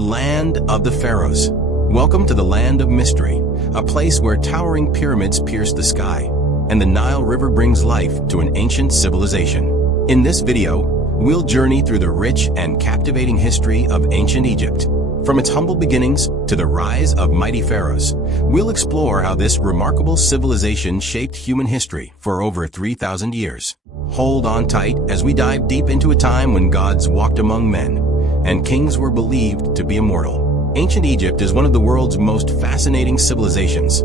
Land of the Pharaohs. Welcome to the land of mystery, a place where towering pyramids pierce the sky, and the Nile River brings life to an ancient civilization. In this video, we'll journey through the rich and captivating history of ancient Egypt. From its humble beginnings to the rise of mighty pharaohs, we'll explore how this remarkable civilization shaped human history for over 3,000 years. Hold on tight as we dive deep into a time when gods walked among men, and kings were believed to be immortal. Ancient Egypt is one of the world's most fascinating civilizations,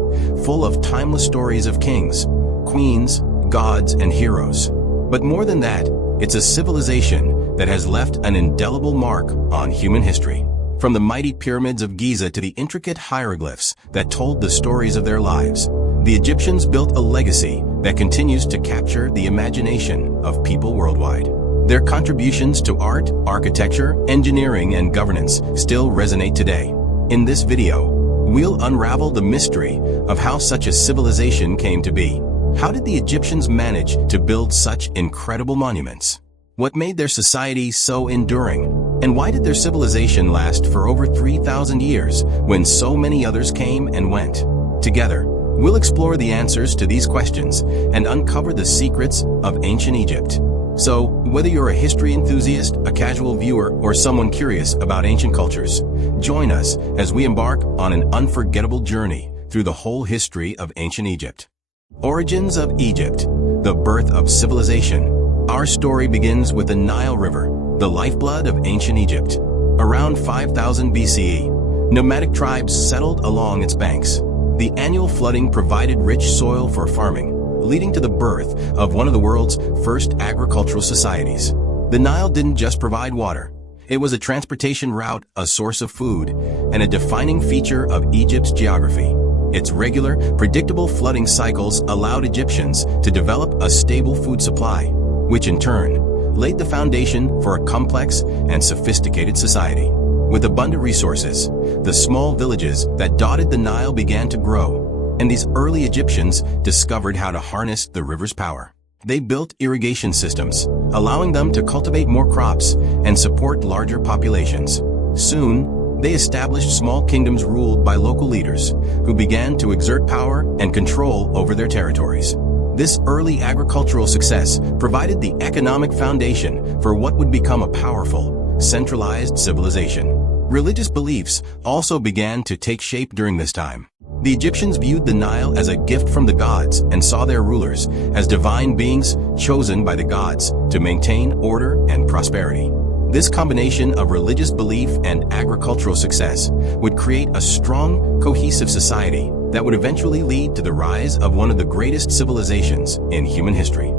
full of timeless stories of kings, queens, gods, and heroes. But more than that, it's a civilization that has left an indelible mark on human history. From the mighty pyramids of Giza to the intricate hieroglyphs that told the stories of their lives, the Egyptians built a legacy that continues to capture the imagination of people worldwide. Their contributions to art, architecture, engineering, and governance still resonate today. In this video, we'll unravel the mystery of how such a civilization came to be. How did the Egyptians manage to build such incredible monuments? What made their society so enduring? And why did their civilization last for over 3,000 years when so many others came and went? Together, we'll explore the answers to these questions and uncover the secrets of ancient Egypt. So, whether you're a history enthusiast, a casual viewer, or someone curious about ancient cultures, join us as we embark on an unforgettable journey through the whole history of ancient Egypt. Origins of Egypt, the birth of civilization. Our story begins with the Nile River, the lifeblood of ancient Egypt. Around 5000 BCE, nomadic tribes settled along its banks. The annual flooding provided rich soil for farming, leading to the birth of one of the world's first agricultural societies. The Nile didn't just provide water. It was a transportation route, a source of food, and a defining feature of Egypt's geography. Its regular, predictable flooding cycles allowed Egyptians to develop a stable food supply, which in turn laid the foundation for a complex and sophisticated society. With abundant resources, the small villages that dotted the Nile began to grow, and these early Egyptians discovered how to harness the river's power. They built irrigation systems, allowing them to cultivate more crops and support larger populations. Soon, they established small kingdoms ruled by local leaders who began to exert power and control over their territories. This early agricultural success provided the economic foundation for what would become a powerful, centralized civilization. Religious beliefs also began to take shape during this time. The Egyptians viewed the Nile as a gift from the gods and saw their rulers as divine beings chosen by the gods to maintain order and prosperity. This combination of religious belief and agricultural success would create a strong, cohesive society that would eventually lead to the rise of one of the greatest civilizations in human history.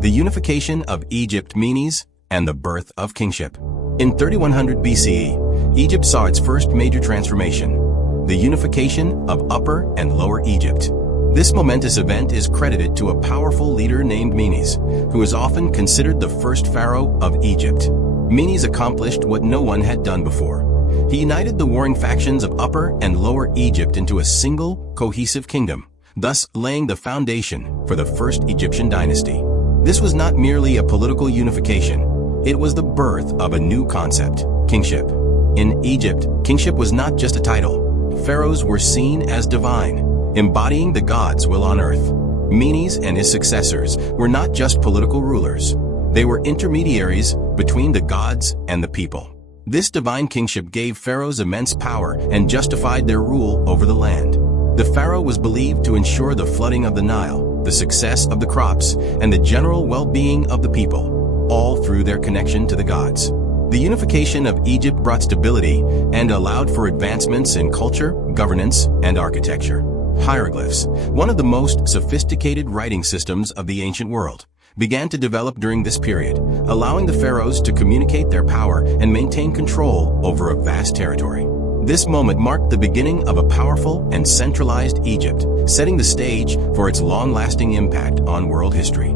The unification of Egypt, Menes, and the birth of kingship. In 3100 BCE, Egypt saw its first major transformation, the unification of Upper and Lower Egypt. This momentous event is credited to a powerful leader named Menes, who is often considered the first pharaoh of Egypt. Menes accomplished what no one had done before. He united the warring factions of Upper and Lower Egypt into a single, cohesive kingdom, thus laying the foundation for the first Egyptian dynasty. This was not merely a political unification. It was the birth of a new concept, kingship. In Egypt, kingship was not just a title. Pharaohs were seen as divine, embodying the god's will on earth. Menes and his successors were not just political rulers. They were intermediaries between the gods and the people. This divine kingship gave pharaohs immense power and justified their rule over the land. The pharaoh was believed to ensure the flooding of the Nile, the success of the crops, and the general well-being of the people, all through their connection to the gods. The unification of Egypt brought stability and allowed for advancements in culture, governance, and architecture. Hieroglyphs, one of the most sophisticated writing systems of the ancient world, began to develop during this period, allowing the pharaohs to communicate their power and maintain control over a vast territory. This moment marked the beginning of a powerful and centralized Egypt, setting the stage for its long-lasting impact on world history.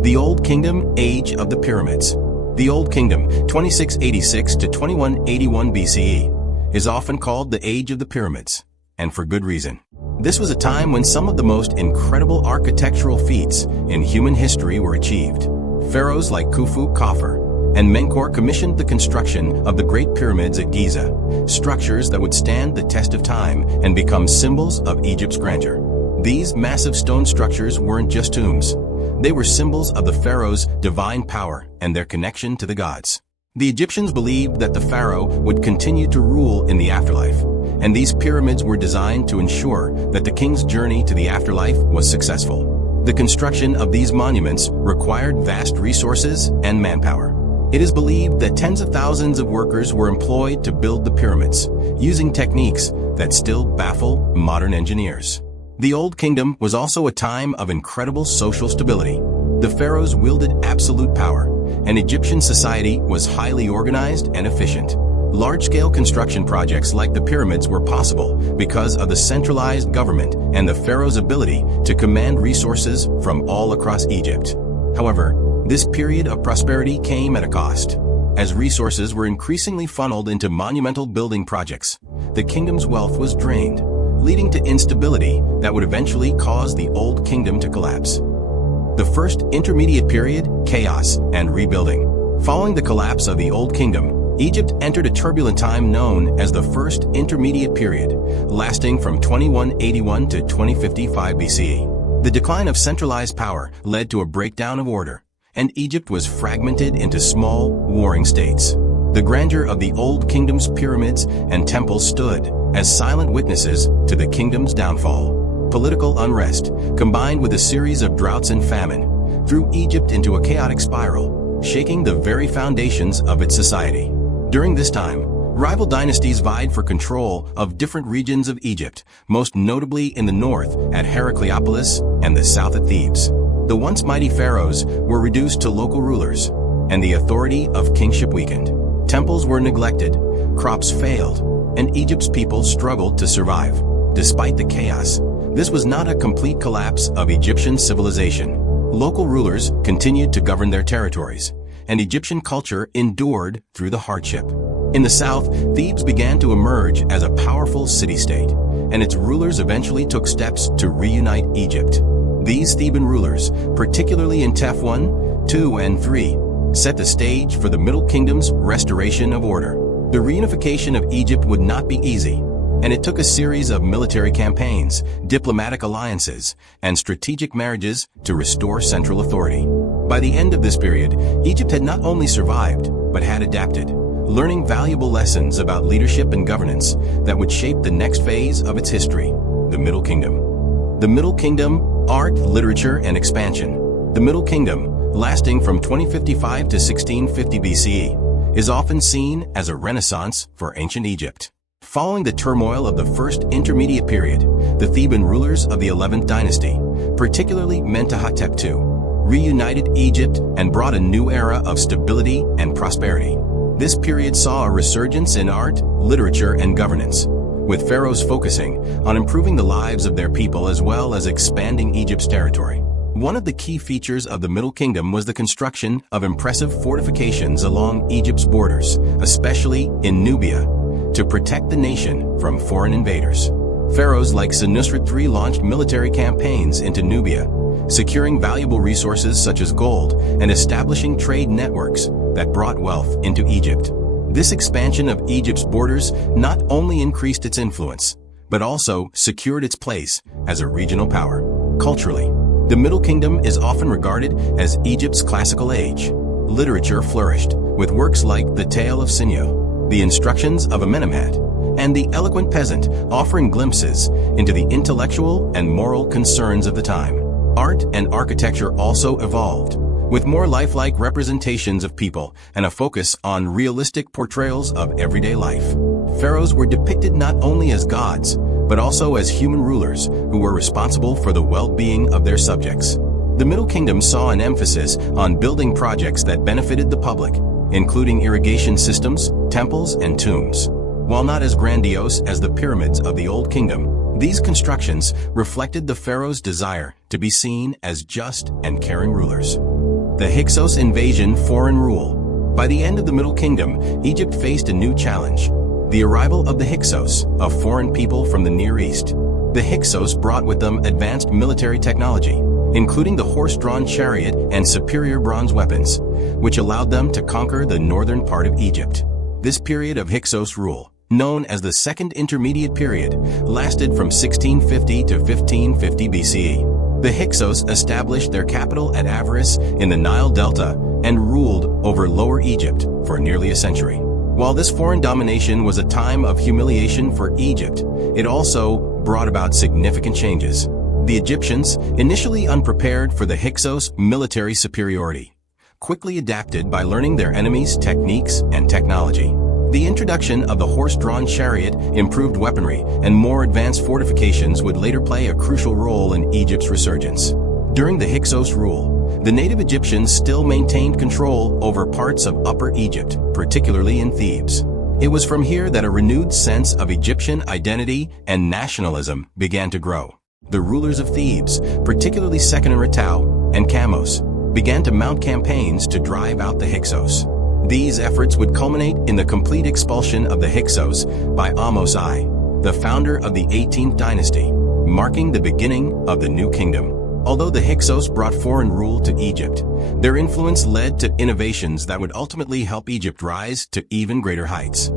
The Old Kingdom, Age of the Pyramids. The Old Kingdom, 2686 to 2181 BCE, is often called the Age of the Pyramids, and for good reason. This was a time when some of the most incredible architectural feats in human history were achieved. Pharaohs like Khufu, Khafre, and Menkaure commissioned the construction of the Great Pyramids at Giza, structures that would stand the test of time and become symbols of Egypt's grandeur. These massive stone structures weren't just tombs. They were symbols of the pharaohs' divine power and their connection to the gods. The Egyptians believed that the pharaoh would continue to rule in the afterlife, and these pyramids were designed to ensure that the king's journey to the afterlife was successful. The construction of these monuments required vast resources and manpower. It is believed that tens of thousands of workers were employed to build the pyramids, using techniques that still baffle modern engineers. The Old Kingdom was also a time of incredible social stability. The pharaohs wielded absolute power, and Egyptian society was highly organized and efficient. Large-scale construction projects like the pyramids were possible because of the centralized government and the pharaoh's ability to command resources from all across Egypt. However, this period of prosperity came at a cost. As resources were increasingly funneled into monumental building projects, the kingdom's wealth was drained, leading to instability that would eventually cause the Old Kingdom to collapse. The first intermediate period, chaos and rebuilding. Following the collapse of the Old Kingdom, Egypt entered a turbulent time known as the First Intermediate Period, lasting from 2181 to 2055 BCE. The decline of centralized power led to a breakdown of order, and Egypt was fragmented into small, warring states. The grandeur of the Old Kingdom's pyramids and temples stood as silent witnesses to the kingdom's downfall. Political unrest, combined with a series of droughts and famine, threw Egypt into a chaotic spiral, shaking the very foundations of its society. During this time, rival dynasties vied for control of different regions of Egypt, most notably in the north at Heracleopolis and the south at Thebes. The once mighty pharaohs were reduced to local rulers, and the authority of kingship weakened. Temples were neglected, crops failed, and Egypt's people struggled to survive. Despite the chaos, this was not a complete collapse of Egyptian civilization. Local rulers continued to govern their territories, and Egyptian culture endured through the hardship. In the south, Thebes began to emerge as a powerful city-state, and its rulers eventually took steps to reunite Egypt. These Theban rulers, particularly in Teph 1, 2, and 3, set the stage for the Middle Kingdom's restoration of order. The reunification of Egypt would not be easy, and it took a series of military campaigns, diplomatic alliances, and strategic marriages to restore central authority. By the end of this period, Egypt had not only survived, but had adapted, learning valuable lessons about leadership and governance that would shape the next phase of its history, the Middle Kingdom. The Middle Kingdom, art, literature, and expansion. The Middle Kingdom, lasting from 2055 to 1650 BCE, is often seen as a renaissance for ancient Egypt. Following the turmoil of the First Intermediate Period, the Theban rulers of the 11th dynasty, particularly Mentuhotep II, reunited Egypt and brought a new era of stability and prosperity. This period saw a resurgence in art, literature, and governance, with pharaohs focusing on improving the lives of their people as well as expanding Egypt's territory. One of the key features of the Middle Kingdom was the construction of impressive fortifications along Egypt's borders, especially in Nubia, to protect the nation from foreign invaders. Pharaohs like Senusret III launched military campaigns into Nubia, securing valuable resources such as gold and establishing trade networks that brought wealth into Egypt. This expansion of Egypt's borders not only increased its influence, but also secured its place as a regional power. Culturally, the Middle Kingdom is often regarded as Egypt's classical age. Literature flourished, with works like The Tale of Sinyo, The Instructions of Amenemhat, and The Eloquent Peasant offering glimpses into the intellectual and moral concerns of the time. Art and architecture also evolved, with more lifelike representations of people and a focus on realistic portrayals of everyday life. Pharaohs were depicted not only as gods, but also as human rulers who were responsible for the well-being of their subjects. The Middle Kingdom saw an emphasis on building projects that benefited the public, including irrigation systems, temples, and tombs. While not as grandiose as the pyramids of the Old Kingdom, these constructions reflected the pharaoh's desire to be seen as just and caring rulers. The Hyksos invasion, foreign rule. By the end of the Middle Kingdom, Egypt faced a new challenge: the arrival of the Hyksos, a foreign people from the Near East. The Hyksos brought with them advanced military technology, including the horse-drawn chariot and superior bronze weapons, which allowed them to conquer the northern part of Egypt. This period of Hyksos rule, known as the Second Intermediate Period, lasted from 1650 to 1550 BCE. The Hyksos established their capital at Avaris in the Nile Delta and ruled over Lower Egypt for nearly a century. While this foreign domination was a time of humiliation for Egypt, it also brought about significant changes. The Egyptians, initially unprepared for the Hyksos military superiority, quickly adapted by learning their enemies' techniques and technology. The introduction of the horse-drawn chariot, improved weaponry, and more advanced fortifications would later play a crucial role in Egypt's resurgence. During the Hyksos rule, the native Egyptians still maintained control over parts of Upper Egypt, particularly in Thebes. It was from here that a renewed sense of Egyptian identity and nationalism began to grow. The rulers of Thebes, particularly Seqenenretau and Kamos, began to mount campaigns to drive out the Hyksos. These efforts would culminate in the complete expulsion of the Hyksos by Ahmose I, the founder of the 18th dynasty, marking the beginning of the New Kingdom. Although the Hyksos brought foreign rule to Egypt, their influence led to innovations that would ultimately help Egypt rise to even greater heights.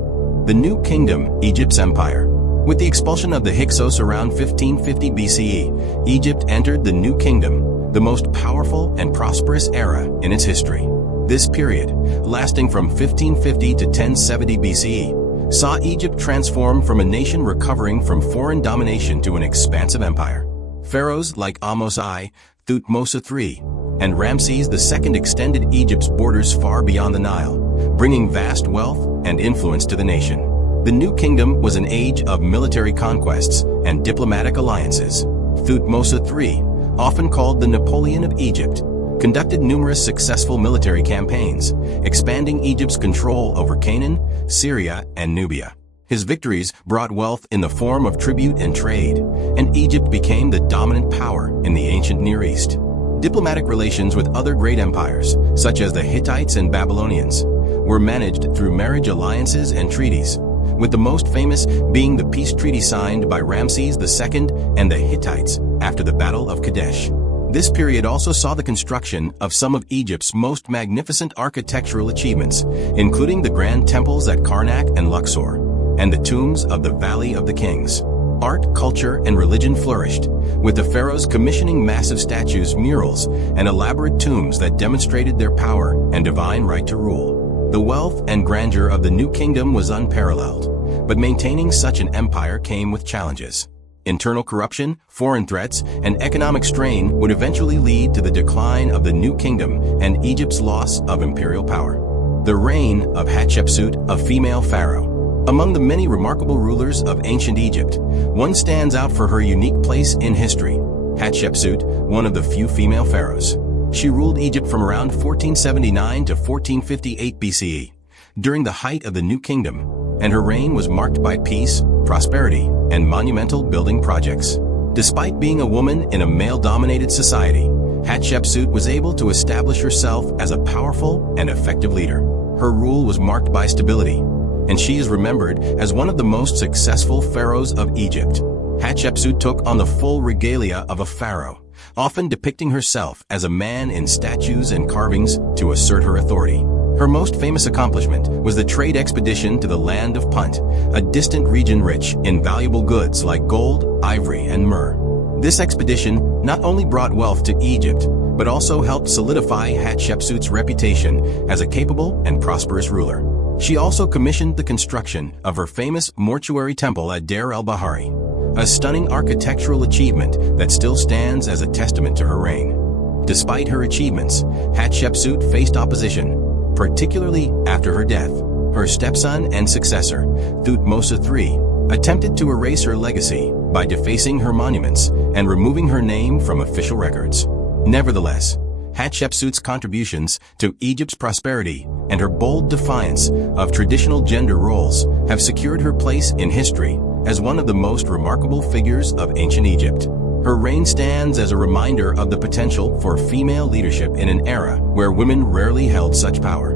The New Kingdom, Egypt's empire. With the expulsion of the Hyksos around 1550 BCE, Egypt entered the New Kingdom, the most powerful and prosperous era in its history. This period, lasting from 1550 to 1070 BCE, saw Egypt transform from a nation recovering from foreign domination to an expansive empire. Pharaohs like Ahmose I, Thutmose III, and Ramses II extended Egypt's borders far beyond the Nile, bringing vast wealth and influence to the nation. The New Kingdom was an age of military conquests and diplomatic alliances. Thutmose III, often called the Napoleon of Egypt, conducted numerous successful military campaigns, expanding Egypt's control over Canaan, Syria, and Nubia. His victories brought wealth in the form of tribute and trade, and Egypt became the dominant power in the ancient Near East. Diplomatic relations with other great empires, such as the Hittites and Babylonians, were managed through marriage alliances and treaties, with the most famous being the peace treaty signed by Ramses II and the Hittites after the Battle of Kadesh. This period also saw the construction of some of Egypt's most magnificent architectural achievements, including the grand temples at Karnak and Luxor, and the tombs of the Valley of the Kings. Art, culture, and religion flourished, with the pharaohs commissioning massive statues, murals, and elaborate tombs that demonstrated their power and divine right to rule. The wealth and grandeur of the New Kingdom was unparalleled, but maintaining such an empire came with challenges. Internal corruption, foreign threats, and economic strain would eventually lead to the decline of the New Kingdom and Egypt's loss of imperial power. The reign of Hatshepsut, a female pharaoh. Among the many remarkable rulers of ancient Egypt, one stands out for her unique place in history. Hatshepsut, one of the few female pharaohs. She ruled Egypt from around 1479 to 1458 BCE, during the height of the New Kingdom, and her reign was marked by peace, prosperity, and monumental building projects. Despite being a woman in a male-dominated society, Hatshepsut was able to establish herself as a powerful and effective leader. Her rule was marked by stability, and she is remembered as one of the most successful pharaohs of Egypt. Hatshepsut took on the full regalia of a pharaoh, often depicting herself as a man in statues and carvings to assert her authority. Her most famous accomplishment was the trade expedition to the land of Punt, a distant region rich in valuable goods like gold, ivory, and myrrh. This expedition not only brought wealth to Egypt, but also helped solidify Hatshepsut's reputation as a capable and prosperous ruler. She also commissioned the construction of her famous mortuary temple at Deir el-Bahari, a stunning architectural achievement that still stands as a testament to her reign. Despite her achievements, Hatshepsut faced opposition, particularly after her death. Her stepson and successor, Thutmose III, attempted to erase her legacy by defacing her monuments and removing her name from official records. Nevertheless, Hatshepsut's contributions to Egypt's prosperity and her bold defiance of traditional gender roles have secured her place in history as one of the most remarkable figures of ancient Egypt. Her reign stands as a reminder of the potential for female leadership in an era where women rarely held such power.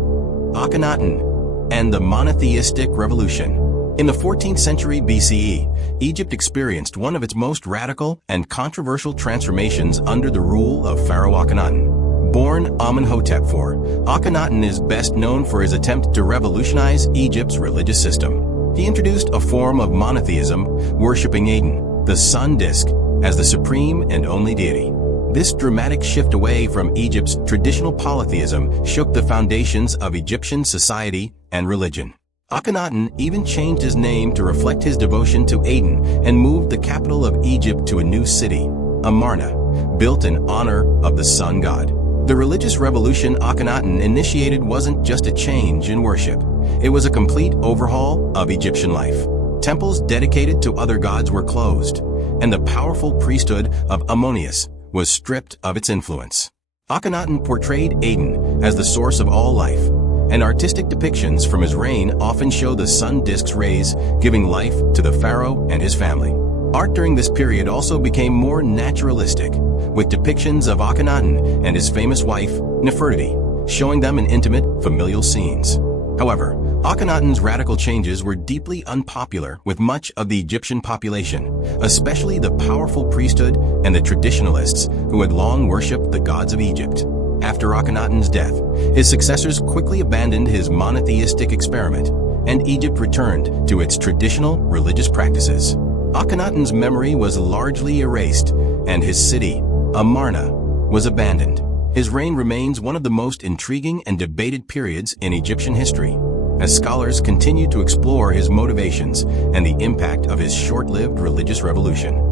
Akhenaten and the monotheistic revolution. In the 14th century BCE, Egypt experienced one of its most radical and controversial transformations under the rule of Pharaoh Akhenaten. Born Amenhotep IV, Akhenaten is best known for his attempt to revolutionize Egypt's religious system. He introduced a form of monotheism, worshipping Aten, the sun disk, as the supreme and only deity. This dramatic shift away from Egypt's traditional polytheism shook the foundations of Egyptian society and religion. Akhenaten even changed his name to reflect his devotion to Aten and moved the capital of Egypt to a new city, Amarna, built in honor of the sun god. The religious revolution Akhenaten initiated wasn't just a change in worship. It was a complete overhaul of Egyptian life. Temples dedicated to other gods were closed, and the powerful priesthood of Ammonius was stripped of its influence. Akhenaten portrayed Aten as the source of all life, and artistic depictions from his reign often show the sun disk's rays giving life to the pharaoh and his family. Art during this period also became more naturalistic, with depictions of Akhenaten and his famous wife, Nefertiti, showing them in intimate, familial scenes. However, Akhenaten's radical changes were deeply unpopular with much of the Egyptian population, especially the powerful priesthood and the traditionalists who had long worshipped the gods of Egypt. After Akhenaten's death, his successors quickly abandoned his monotheistic experiment, and Egypt returned to its traditional religious practices. Akhenaten's memory was largely erased, and his city, Amarna, was abandoned. His reign remains one of the most intriguing and debated periods in Egyptian history, as scholars continue to explore his motivations and the impact of his short-lived religious revolution.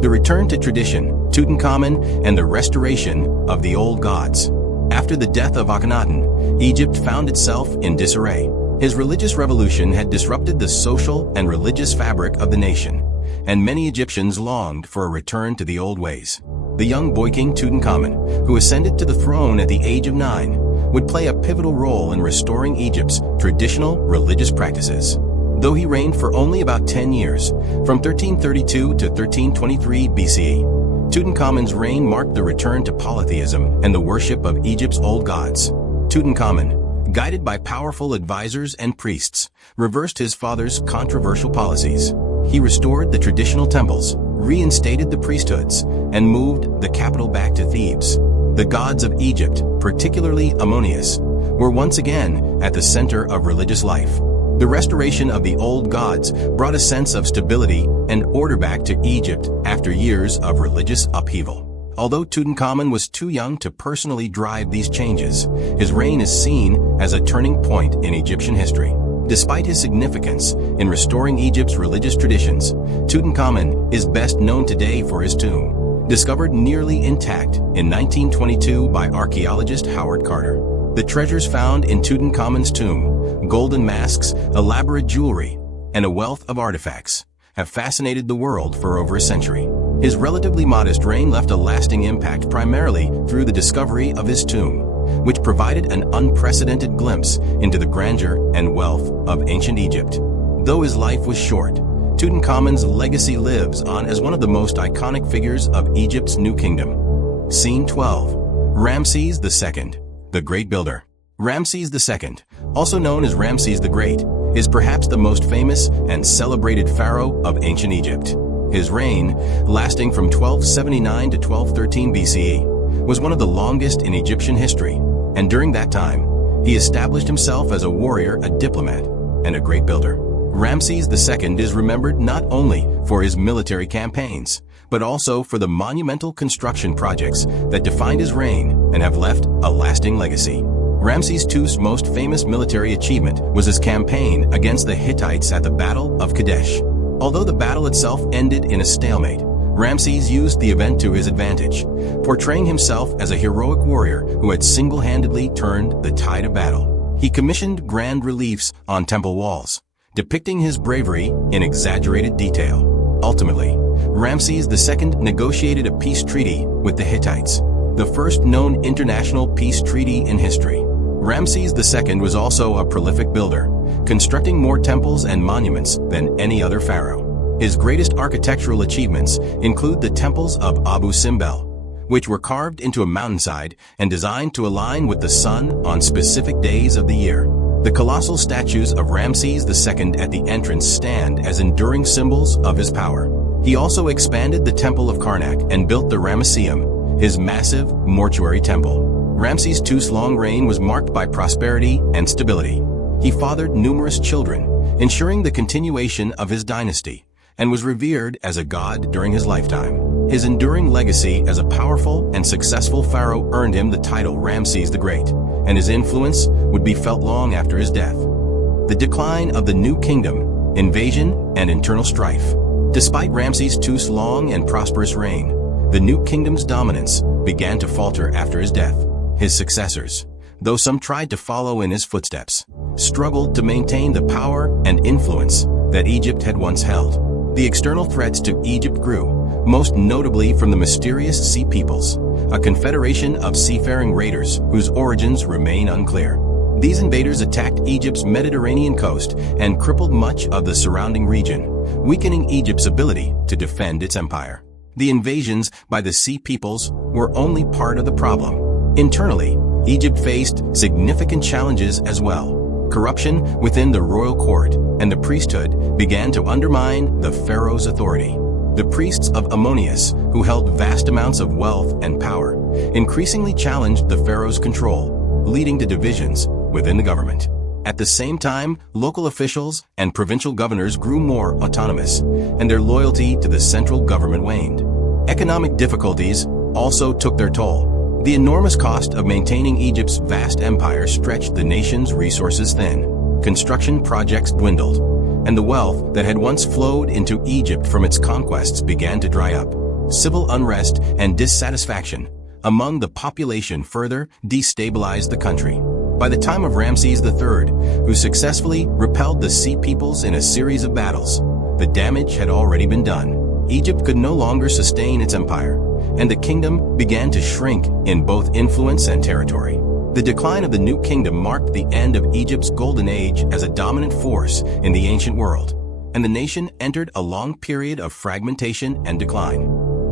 The return to tradition, Tutankhamun, and the restoration of the old gods. After the death of Akhenaten, Egypt found itself in disarray. His religious revolution had disrupted the social and religious fabric of the nation, and many Egyptians longed for a return to the old ways. The young boy king Tutankhamun, who ascended to the throne at the age of 9, would play a pivotal role in restoring Egypt's traditional religious practices. Though he reigned for only about 10 years, from 1332 to 1323 BCE, Tutankhamun's reign marked the return to polytheism and the worship of Egypt's old gods. Tutankhamun, guided by powerful advisors and priests, reversed his father's controversial policies. He restored the traditional temples, reinstated the priesthoods, and moved the capital back to Thebes. The gods of Egypt, particularly Ammonius, were once again at the center of religious life. The restoration of the old gods brought a sense of stability and order back to Egypt after years of religious upheaval. Although Tutankhamun was too young to personally drive these changes, his reign is seen as a turning point in Egyptian history. Despite his significance in restoring Egypt's religious traditions, Tutankhamun is best known today for his tomb, discovered nearly intact in 1922 by archaeologist Howard Carter. The treasures found in Tutankhamun's tomb, golden masks, elaborate jewelry, and a wealth of artifacts, have fascinated the world for over a century. His relatively modest reign left a lasting impact primarily through the discovery of his tomb, which provided an unprecedented glimpse into the grandeur and wealth of ancient Egypt. Though his life was short, Tutankhamun's legacy lives on as one of the most iconic figures of Egypt's new kingdom. Scene 12. Ramses II, the Great Builder. Ramses II, also known as Ramses the Great, is perhaps the most famous and celebrated pharaoh of ancient Egypt. His reign, lasting from 1279 to 1213 BCE, was one of the longest in Egyptian history, and during that time, he established himself as a warrior, a diplomat, and a great builder. Ramses II is remembered not only for his military campaigns, but also for the monumental construction projects that defined his reign and have left a lasting legacy. Ramses II's most famous military achievement was his campaign against the Hittites at the Battle of Kadesh. Although the battle itself ended in a stalemate, Ramses used the event to his advantage, portraying himself as a heroic warrior who had single-handedly turned the tide of battle. He commissioned grand reliefs on temple walls, depicting his bravery in exaggerated detail. Ultimately, Ramses II negotiated a peace treaty with the Hittites, the first known international peace treaty in history. Ramses II was also a prolific builder, constructing more temples and monuments than any other pharaoh. His greatest architectural achievements include the temples of Abu Simbel, which were carved into a mountainside and designed to align with the sun on specific days of the year. The colossal statues of Ramses II at the entrance stand as enduring symbols of his power. He also expanded the Temple of Karnak and built the Ramesseum, his massive mortuary temple. Ramses II's long reign was marked by prosperity and stability. He fathered numerous children, ensuring the continuation of his dynasty, and was revered as a god during his lifetime. His enduring legacy as a powerful and successful pharaoh earned him the title Ramses the Great, and his influence would be felt long after his death. The decline of the New Kingdom, invasion, and internal strife. Despite Ramses II's long and prosperous reign, the New Kingdom's dominance began to falter after his death. His successors, though some tried to follow in his footsteps, struggled to maintain the power and influence that Egypt had once held. The external threats to Egypt grew, most notably from the mysterious Sea Peoples, a confederation of seafaring raiders whose origins remain unclear. These invaders attacked Egypt's Mediterranean coast and crippled much of the surrounding region, weakening Egypt's ability to defend its empire. The invasions by the Sea Peoples were only part of the problem. Internally, Egypt faced significant challenges as well. Corruption within the royal court and the priesthood began to undermine the pharaoh's authority. The priests of Ammonius, who held vast amounts of wealth and power, increasingly challenged the pharaoh's control, leading to divisions within the government. At the same time, local officials and provincial governors grew more autonomous, and their loyalty to the central government waned. Economic difficulties also took their toll. The enormous cost of maintaining Egypt's vast empire stretched the nation's resources thin. Construction projects dwindled, and the wealth that had once flowed into Egypt from its conquests began to dry up. Civil unrest and dissatisfaction among the population further destabilized the country. By the time of Ramses III, who successfully repelled the Sea Peoples in a series of battles, the damage had already been done. Egypt could no longer sustain its empire, and the kingdom began to shrink in both influence and territory. The decline of the New Kingdom marked the end of Egypt's golden age as a dominant force in the ancient world, and the nation entered a long period of fragmentation and decline.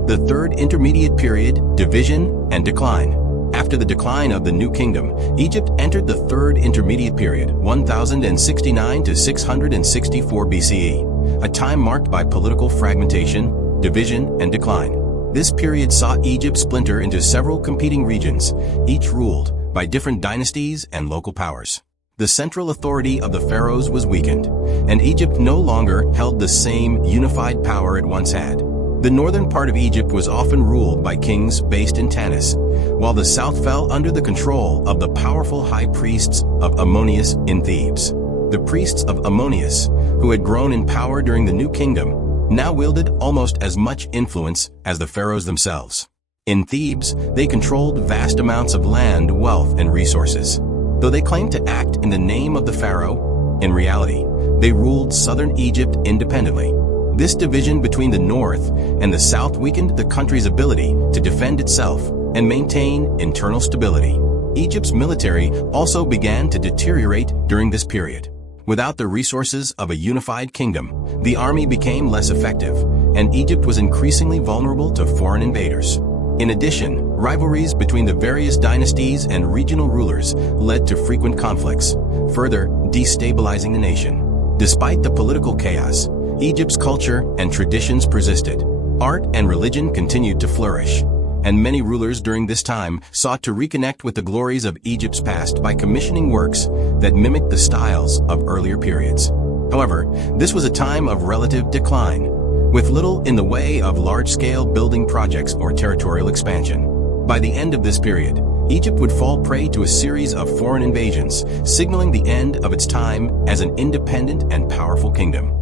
The Third Intermediate Period, division and decline. After the decline of the New Kingdom, Egypt entered the Third Intermediate Period, 1069 to 664 BCE, a time marked by political fragmentation, division, and decline. This period saw Egypt splinter into several competing regions, each ruled by different dynasties and local powers. The central authority of the pharaohs was weakened, and Egypt no longer held the same unified power it once had. The northern part of Egypt was often ruled by kings based in Tanis, while the south fell under the control of the powerful high priests of Ammonius in Thebes. The priests of Ammonius, who had grown in power during the New Kingdom, now wielded almost as much influence as the pharaohs themselves. In Thebes, they controlled vast amounts of land, wealth, and resources. Though they claimed to act in the name of the pharaoh, in reality, they ruled southern Egypt independently. This division between the north and the south weakened the country's ability to defend itself and maintain internal stability. Egypt's military also began to deteriorate during this period. Without the resources of a unified kingdom, the army became less effective, and Egypt was increasingly vulnerable to foreign invaders. In addition, rivalries between the various dynasties and regional rulers led to frequent conflicts, further destabilizing the nation. Despite the political chaos, Egypt's culture and traditions persisted. Art and religion continued to flourish, and many rulers during this time sought to reconnect with the glories of Egypt's past by commissioning works that mimicked the styles of earlier periods. However, this was a time of relative decline, with little in the way of large-scale building projects or territorial expansion. By the end of this period, Egypt would fall prey to a series of foreign invasions, signaling the end of its time as an independent and powerful kingdom.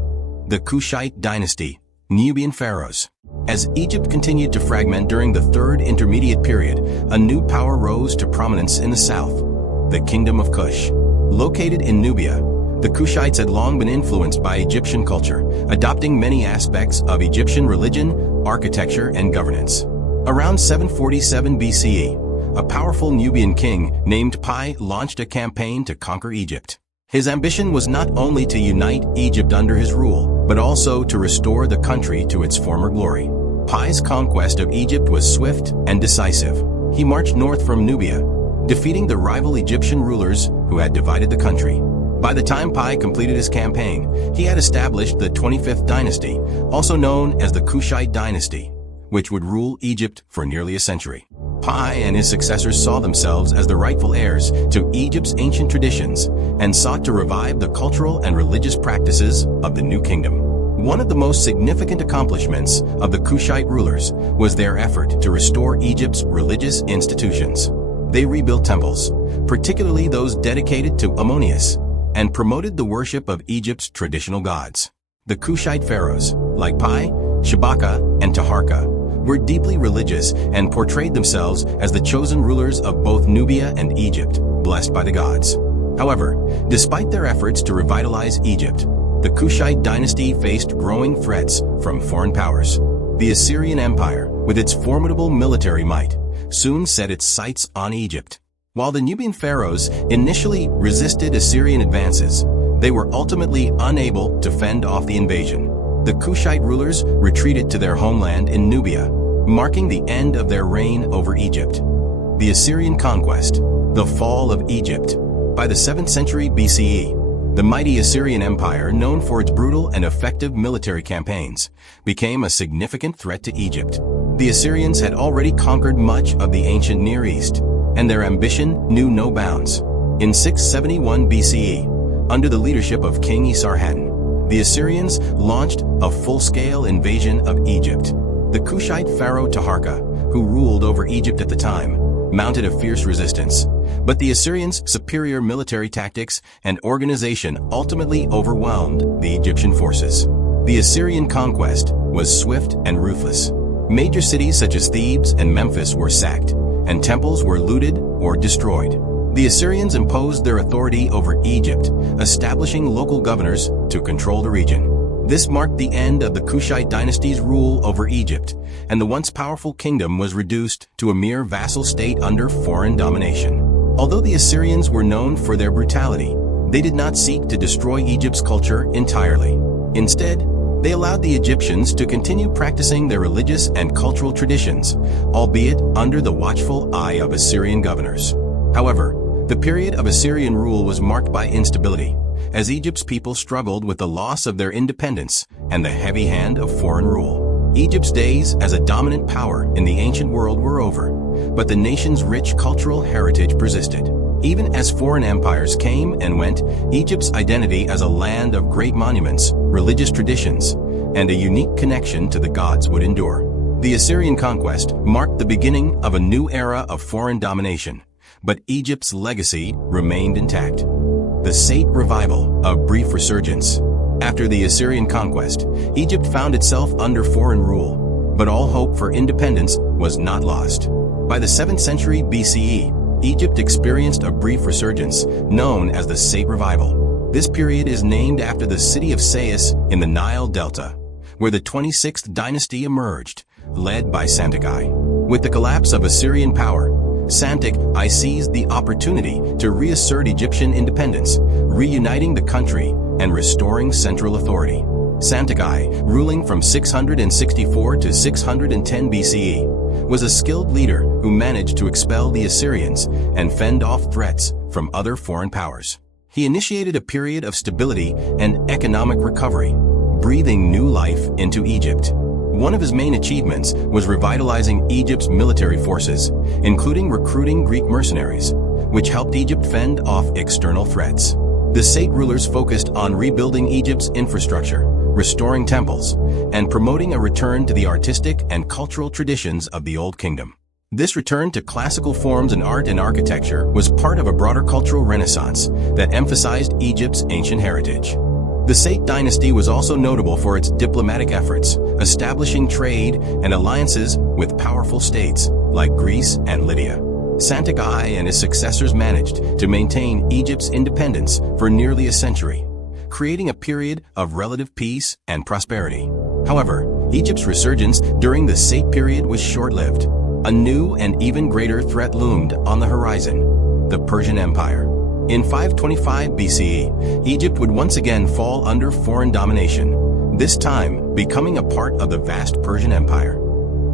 The Kushite dynasty, Nubian pharaohs. As Egypt continued to fragment during the Third Intermediate Period, a new power rose to prominence in the south, the Kingdom of Kush. Located in Nubia, the Kushites had long been influenced by Egyptian culture, adopting many aspects of Egyptian religion, architecture, and governance. Around 747 BCE, a powerful Nubian king named Pi launched a campaign to conquer Egypt. His ambition was not only to unite Egypt under his rule, but also to restore the country to its former glory. Pi's conquest of Egypt was swift and decisive. He marched north from Nubia, defeating the rival Egyptian rulers who had divided the country. By the time Pi completed his campaign, he had established the 25th dynasty, also known as the Kushite dynasty, which would rule Egypt for nearly a century. Pi and his successors saw themselves as the rightful heirs to Egypt's ancient traditions and sought to revive the cultural and religious practices of the new kingdom. One of the most significant accomplishments of the Kushite rulers was their effort to restore Egypt's religious institutions. They rebuilt temples, particularly those dedicated to Ammonius, and promoted the worship of Egypt's traditional gods. The Kushite pharaohs, like Pi, Shabaka, and Taharka, were deeply religious and portrayed themselves as the chosen rulers of both Nubia and Egypt, blessed by the gods. However, despite their efforts to revitalize Egypt, the Kushite dynasty faced growing threats from foreign powers. The Assyrian Empire, with its formidable military might, soon set its sights on Egypt. While the Nubian pharaohs initially resisted Assyrian advances, they were ultimately unable to fend off the invasion. The Kushite rulers retreated to their homeland in Nubia, marking the end of their reign over Egypt. The Assyrian conquest, the fall of Egypt. By the 7th century BCE, the mighty Assyrian Empire, known for its brutal and effective military campaigns, became a significant threat to Egypt. The Assyrians had already conquered much of the ancient Near East, and their ambition knew no bounds. In 671 BCE, under the leadership of King Esarhaddon, the Assyrians launched a full-scale invasion of Egypt. The Kushite pharaoh Taharka, who ruled over Egypt at the time, mounted a fierce resistance, but the Assyrians' superior military tactics and organization ultimately overwhelmed the Egyptian forces. The Assyrian conquest was swift and ruthless. Major cities such as Thebes and Memphis were sacked, and temples were looted or destroyed. The Assyrians imposed their authority over Egypt, establishing local governors to control the region. This marked the end of the Kushite dynasty's rule over Egypt, and the once powerful kingdom was reduced to a mere vassal state under foreign domination. Although the Assyrians were known for their brutality, they did not seek to destroy Egypt's culture entirely. Instead, they allowed the Egyptians to continue practicing their religious and cultural traditions, albeit under the watchful eye of Assyrian governors. However, the period of Assyrian rule was marked by instability, as Egypt's people struggled with the loss of their independence and the heavy hand of foreign rule. Egypt's days as a dominant power in the ancient world were over, but the nation's rich cultural heritage persisted. Even as foreign empires came and went, Egypt's identity as a land of great monuments, religious traditions, and a unique connection to the gods would endure. The Assyrian conquest marked the beginning of a new era of foreign domination, but Egypt's legacy remained intact. The Sate revival, a brief resurgence. After the Assyrian conquest, Egypt found itself under foreign rule, but all hope for independence was not lost. By the 7th century BCE, Egypt experienced a brief resurgence known as the Sate revival. This period is named after the city of Sais in the Nile Delta, where the 26th dynasty emerged, led by Santic. With the collapse of Assyrian power, Santic I seized the opportunity to reassert Egyptian independence, reuniting the country and restoring central authority. Santic I, ruling from 664 to 610 BCE, was a skilled leader who managed to expel the Assyrians and fend off threats from other foreign powers. He initiated a period of stability and economic recovery, breathing new life into Egypt. One of his main achievements was revitalizing Egypt's military forces, including recruiting Greek mercenaries, which helped Egypt fend off external threats. The Sate rulers focused on rebuilding Egypt's infrastructure, restoring temples, and promoting a return to the artistic and cultural traditions of the Old Kingdom. This return to classical forms in art and architecture was part of a broader cultural renaissance that emphasized Egypt's ancient heritage. The Sate dynasty was also notable for its diplomatic efforts, establishing trade and alliances with powerful states like Greece and Lydia. Santic I and his successors managed to maintain Egypt's independence for nearly a century, creating a period of relative peace and prosperity. However, Egypt's resurgence during the Sate period was short-lived. A new and even greater threat loomed on the horizon: the Persian Empire. In 525 BCE, Egypt would once again fall under foreign domination, this time becoming a part of the vast Persian Empire.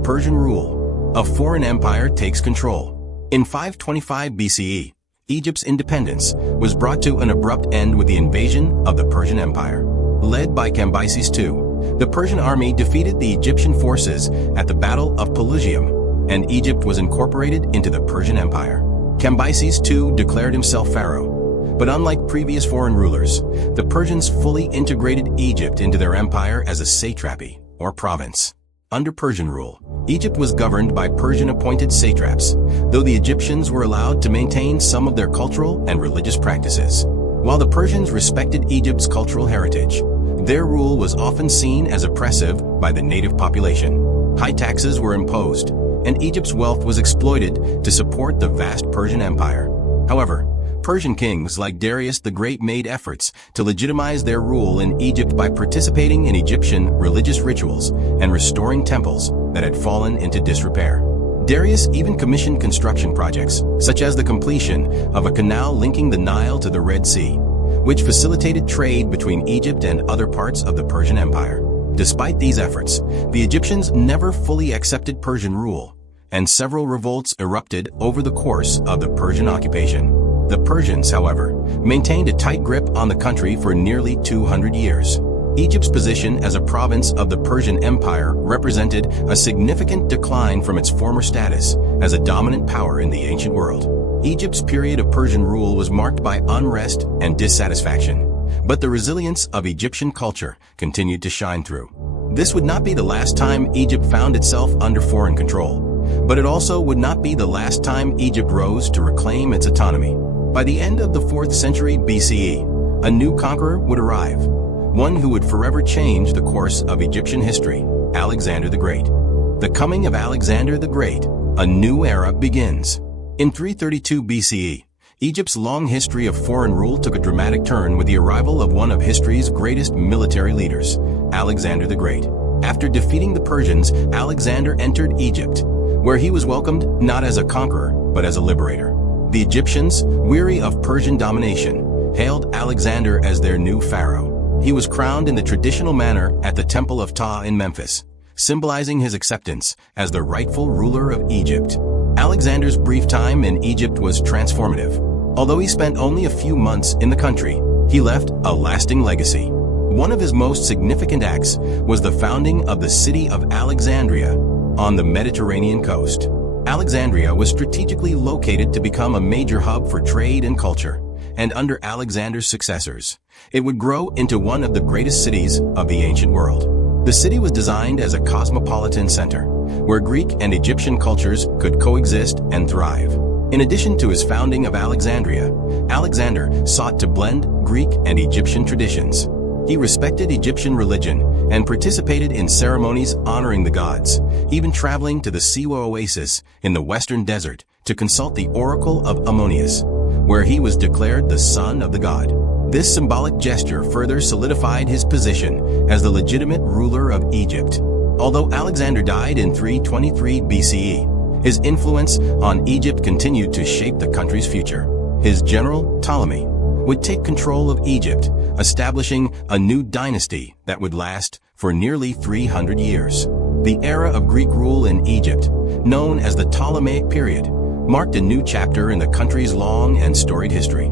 Persian rule. A foreign empire takes control. In 525 BCE, Egypt's independence was brought to an abrupt end with the invasion of the Persian Empire. Led by Cambyses II, the Persian army defeated the Egyptian forces at the Battle of Pelusium, and Egypt was incorporated into the Persian Empire. Cambyses II declared himself pharaoh, but unlike previous foreign rulers, the Persians fully integrated Egypt into their empire as a satrapy, or province. Under Persian rule, Egypt was governed by Persian-appointed satraps, though the Egyptians were allowed to maintain some of their cultural and religious practices. While the Persians respected Egypt's cultural heritage, their rule was often seen as oppressive by the native population. High taxes were imposed, and Egypt's wealth was exploited to support the vast Persian Empire. However, Persian kings like Darius the Great made efforts to legitimize their rule in Egypt by participating in Egyptian religious rituals and restoring temples that had fallen into disrepair. Darius even commissioned construction projects, such as the completion of a canal linking the Nile to the Red Sea, which facilitated trade between Egypt and other parts of the Persian Empire. Despite these efforts, the Egyptians never fully accepted Persian rule, and several revolts erupted over the course of the Persian occupation. The Persians, however, maintained a tight grip on the country for nearly 200 years. Egypt's position as a province of the Persian Empire represented a significant decline from its former status as a dominant power in the ancient world. Egypt's period of Persian rule was marked by unrest and dissatisfaction, but the resilience of Egyptian culture continued to shine through. This would not be the last time Egypt found itself under foreign control, but it also would not be the last time Egypt rose to reclaim its autonomy. By the end of the 4th century BCE, a new conqueror would arrive, one who would forever change the course of Egyptian history, Alexander the Great. The coming of Alexander the Great, a new era begins. In 332 BCE, Egypt's long history of foreign rule took a dramatic turn with the arrival of one of history's greatest military leaders, Alexander the Great. After defeating the Persians, Alexander entered Egypt, where he was welcomed not as a conqueror, but as a liberator. The Egyptians, weary of Persian domination, hailed Alexander as their new pharaoh. He was crowned in the traditional manner at the Temple of Ptah in Memphis, symbolizing his acceptance as the rightful ruler of Egypt. Alexander's brief time in Egypt was transformative. Although he spent only a few months in the country, he left a lasting legacy. One of his most significant acts was the founding of the city of Alexandria on the Mediterranean coast. Alexandria was strategically located to become a major hub for trade and culture, and under Alexander's successors, it would grow into one of the greatest cities of the ancient world. The city was designed as a cosmopolitan center, where Greek and Egyptian cultures could coexist and thrive. In addition to his founding of Alexandria, Alexander sought to blend Greek and Egyptian traditions. He respected Egyptian religion and participated in ceremonies honoring the gods, even traveling to the Siwa oasis in the western desert to consult the oracle of Ammonius, where he was declared the son of the god. This symbolic gesture further solidified his position as the legitimate ruler of Egypt. Although Alexander died in 323 BCE, his influence on Egypt continued to shape the country's future. His general, Ptolemy, would take control of Egypt, establishing a new dynasty that would last for nearly 300 years. The era of Greek rule in Egypt, known as the Ptolemaic period, marked a new chapter in the country's long and storied history.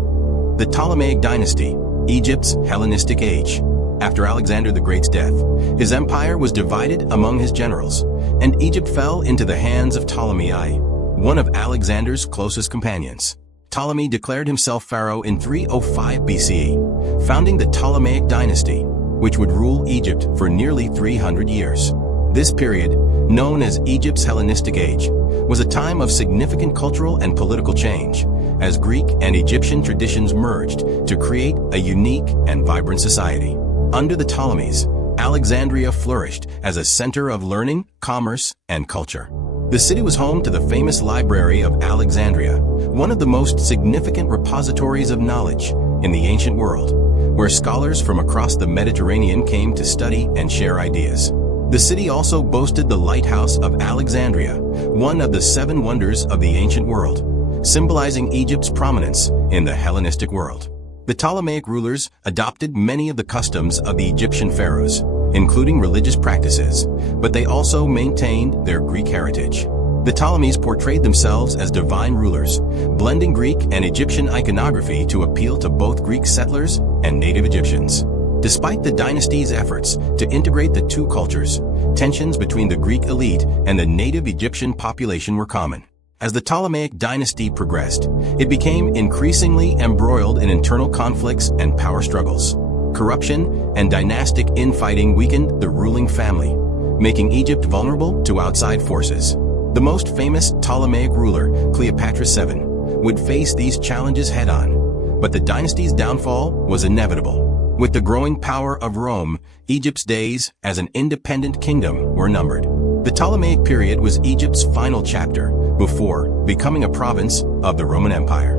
The Ptolemaic dynasty, Egypt's Hellenistic age. After Alexander the Great's death, his empire was divided among his generals, and Egypt fell into the hands of Ptolemy I, one of Alexander's closest companions. Ptolemy declared himself pharaoh in 305 BCE, founding the Ptolemaic dynasty, which would rule Egypt for nearly 300 years. This period, known as Egypt's Hellenistic age, was a time of significant cultural and political change, as Greek and Egyptian traditions merged to create a unique and vibrant society. Under the Ptolemies, Alexandria flourished as a center of learning, commerce, and culture. The city was home to the famous Library of Alexandria, one of the most significant repositories of knowledge in the ancient world, where scholars from across the Mediterranean came to study and share ideas. The city also boasted the Lighthouse of Alexandria, one of the 7 wonders of the ancient world, symbolizing Egypt's prominence in the Hellenistic world. The Ptolemaic rulers adopted many of the customs of the Egyptian pharaohs, including religious practices, but they also maintained their Greek heritage. The Ptolemies portrayed themselves as divine rulers, blending Greek and Egyptian iconography to appeal to both Greek settlers and native Egyptians. Despite the dynasty's efforts to integrate the two cultures, tensions between the Greek elite and the native Egyptian population were common. As the Ptolemaic dynasty progressed, it became increasingly embroiled in internal conflicts and power struggles. Corruption and dynastic infighting weakened the ruling family, making Egypt vulnerable to outside forces. The most famous Ptolemaic ruler, Cleopatra VII, would face these challenges head-on, but the dynasty's downfall was inevitable. With the growing power of Rome, Egypt's days as an independent kingdom were numbered. The Ptolemaic period was Egypt's final chapter before becoming a province of the Roman Empire.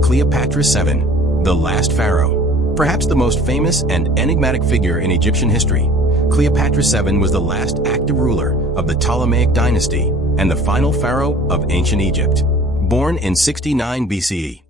Cleopatra VII, the last pharaoh. Perhaps the most famous and enigmatic figure in Egyptian history, Cleopatra VII was the last active ruler of the Ptolemaic dynasty and the final pharaoh of ancient Egypt. Born in 69 BCE,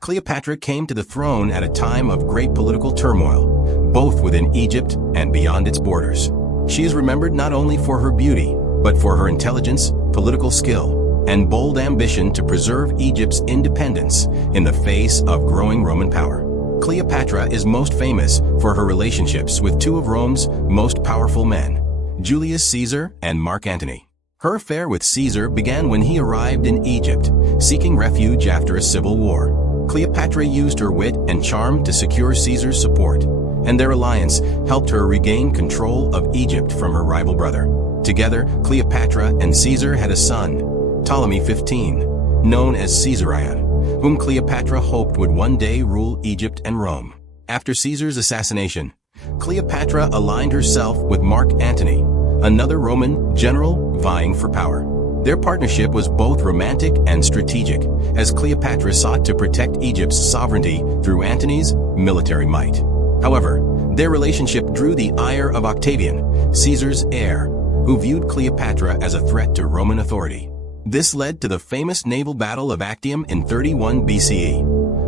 Cleopatra came to the throne at a time of great political turmoil, both within Egypt and beyond its borders. She is remembered not only for her beauty, but for her intelligence, political skill, and bold ambition to preserve Egypt's independence in the face of growing Roman power. Cleopatra is most famous for her relationships with two of Rome's most powerful men, Julius Caesar and Mark Antony. Her affair with Caesar began when he arrived in Egypt, seeking refuge after a civil war. Cleopatra used her wit and charm to secure Caesar's support, and their alliance helped her regain control of Egypt from her rival brother. Together, Cleopatra and Caesar had a son, Ptolemy XV, known as Caesarion, whom Cleopatra hoped would one day rule Egypt and Rome. After Caesar's assassination, Cleopatra aligned herself with Mark Antony, another Roman general vying for power. Their partnership was both romantic and strategic, as Cleopatra sought to protect Egypt's sovereignty through Antony's military might. However, their relationship drew the ire of Octavian, Caesar's heir, who viewed Cleopatra as a threat to Roman authority. This led to the famous naval battle of Actium in 31 BCE,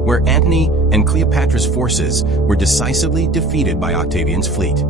where Antony and Cleopatra's forces were decisively defeated by Octavian's fleet.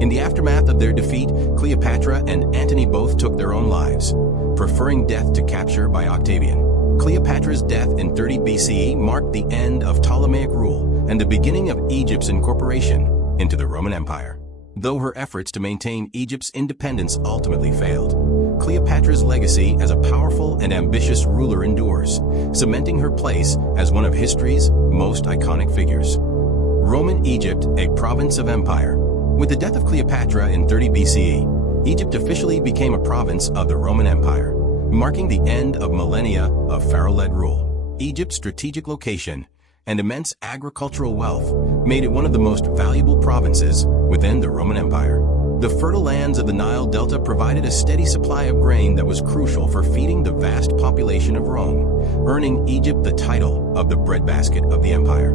In the aftermath of their defeat, Cleopatra and Antony both took their own lives, preferring death to capture by Octavian. Cleopatra's death in 30 BCE marked the end of Ptolemaic rule and the beginning of Egypt's incorporation into the Roman Empire. Though her efforts to maintain Egypt's independence ultimately failed, Cleopatra's legacy as a powerful and ambitious ruler endures, cementing her place as one of history's most iconic figures. Roman Egypt, a province of empire. With the death of Cleopatra in 30 BCE, Egypt officially became a province of the Roman Empire, marking the end of millennia of pharaoh-led rule. Egypt's strategic location and immense agricultural wealth made it one of the most valuable provinces within the Roman Empire. The fertile lands of the Nile Delta provided a steady supply of grain that was crucial for feeding the vast population of Rome, earning Egypt the title of the breadbasket of the empire.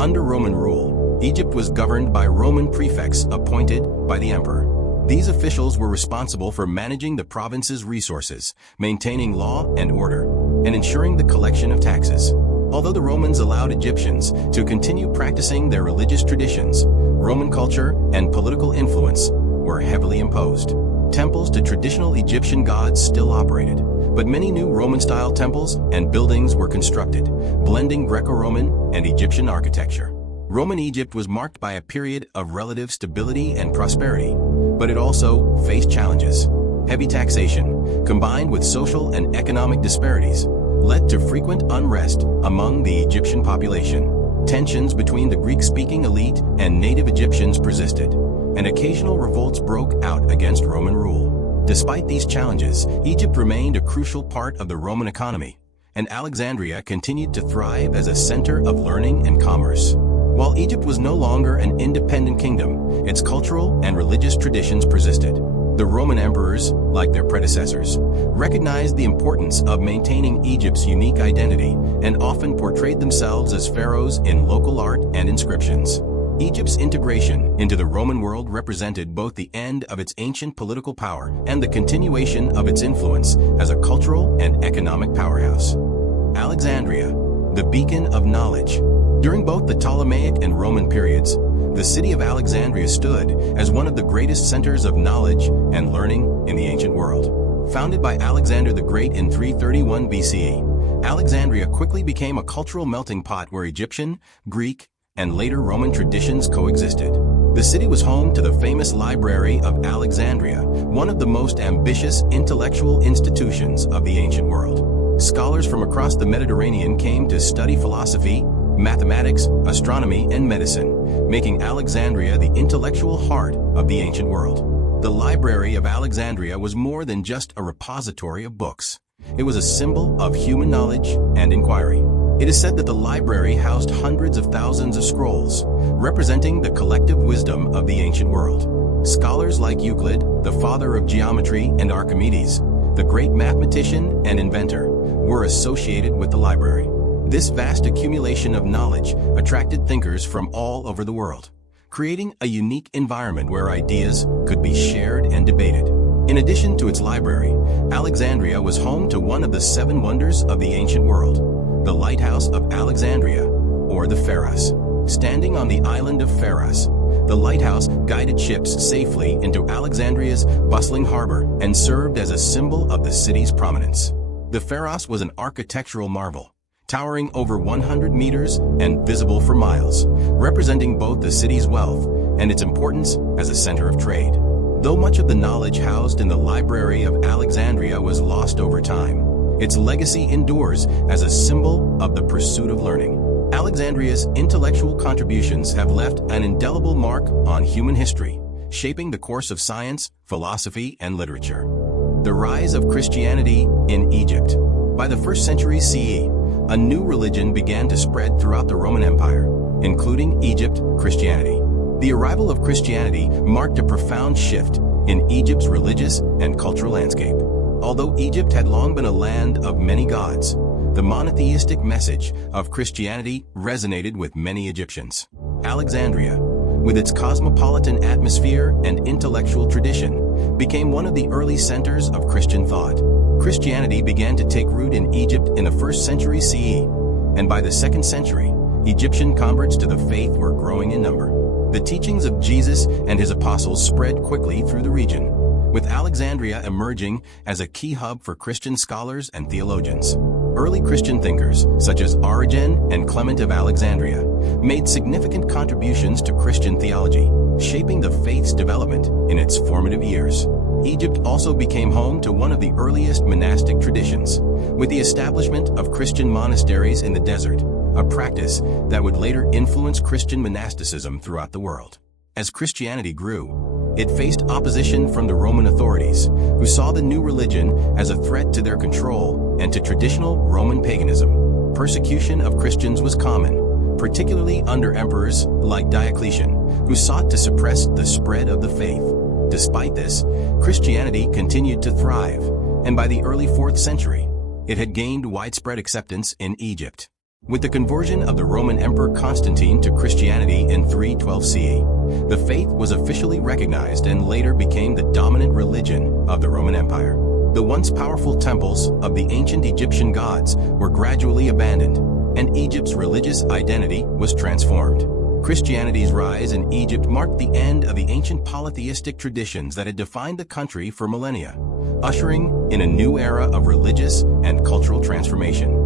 Under Roman rule, Egypt was governed by Roman prefects appointed by the emperor. These officials were responsible for managing the province's resources, maintaining law and order, and ensuring the collection of taxes. Although the Romans allowed Egyptians to continue practicing their religious traditions, Roman culture and political influence were heavily imposed. Temples to traditional Egyptian gods still operated, but many new Roman-style temples and buildings were constructed, blending Greco-Roman and Egyptian architecture. Roman Egypt was marked by a period of relative stability and prosperity, but it also faced challenges. Heavy taxation, combined with social and economic disparities, led to frequent unrest among the Egyptian population. Tensions between the Greek-speaking elite and native Egyptians persisted, and occasional revolts broke out against Roman rule. Despite these challenges, Egypt remained a crucial part of the Roman economy, and Alexandria continued to thrive as a center of learning and commerce. While Egypt was no longer an independent kingdom, its cultural and religious traditions persisted. The Roman emperors, like their predecessors, recognized the importance of maintaining Egypt's unique identity and often portrayed themselves as pharaohs in local art and inscriptions. Egypt's integration into the Roman world represented both the end of its ancient political power and the continuation of its influence as a cultural and economic powerhouse. Alexandria, the beacon of knowledge. During both the Ptolemaic and Roman periods, the city of Alexandria stood as one of the greatest centers of knowledge and learning in the ancient world. Founded by Alexander the Great in 331 BCE, Alexandria quickly became a cultural melting pot where Egyptian, Greek, and later Roman traditions coexisted. The city was home to the famous Library of Alexandria, one of the most ambitious intellectual institutions of the ancient world. Scholars from across the Mediterranean came to study philosophy, mathematics, astronomy, and medicine, making Alexandria the intellectual heart of the ancient world. The Library of Alexandria was more than just a repository of books. It was a symbol of human knowledge and inquiry. It is said that the library housed hundreds of thousands of scrolls, representing the collective wisdom of the ancient world. Scholars like Euclid, the father of geometry, and Archimedes, the great mathematician and inventor, were associated with the library. This vast accumulation of knowledge attracted thinkers from all over the world, creating a unique environment where ideas could be shared and debated. In addition to its library, Alexandria was home to one of the seven wonders of the ancient world, the Lighthouse of Alexandria, or the Pharaohs. Standing on the island of Pharaohs, the lighthouse guided ships safely into Alexandria's bustling harbor and served as a symbol of the city's prominence. The Pharaohs was an architectural marvel, towering over 100 meters and visible for miles, representing both the city's wealth and its importance as a center of trade. Though much of the knowledge housed in the Library of Alexandria was lost over time, its legacy endures as a symbol of the pursuit of learning. Alexandria's intellectual contributions have left an indelible mark on human history, shaping the course of science, philosophy, and literature. The rise of Christianity in Egypt. By the 1st century CE, a new religion began to spread throughout the Roman Empire, including Egypt, Christianity. The arrival of Christianity marked a profound shift in Egypt's religious and cultural landscape. Although Egypt had long been a land of many gods, the monotheistic message of Christianity resonated with many Egyptians. Alexandria, with its cosmopolitan atmosphere and intellectual tradition, became one of the early centers of Christian thought. Christianity began to take root in Egypt in the 1st century CE, and by the 2nd century, Egyptian converts to the faith were growing in number. The teachings of Jesus and his apostles spread quickly through the region, with Alexandria emerging as a key hub for Christian scholars and theologians. Early Christian thinkers, such as Origen and Clement of Alexandria, made significant contributions to Christian theology, shaping the faith's development in its formative years. Egypt also became home to one of the earliest monastic traditions, with the establishment of Christian monasteries in the desert, a practice that would later influence Christian monasticism throughout the world. As Christianity grew, it faced opposition from the Roman authorities, who saw the new religion as a threat to their control and to traditional Roman paganism. Persecution of Christians was common, particularly under emperors like Diocletian, who sought to suppress the spread of the faith. Despite this, Christianity continued to thrive, and by the early 4th century, it had gained widespread acceptance in Egypt. With the conversion of the Roman Emperor Constantine to Christianity in 312 CE, the faith was officially recognized and later became the dominant religion of the Roman Empire. The once powerful temples of the ancient Egyptian gods were gradually abandoned, and Egypt's religious identity was transformed. Christianity's rise in Egypt marked the end of the ancient polytheistic traditions that had defined the country for millennia, ushering in a new era of religious and cultural transformation.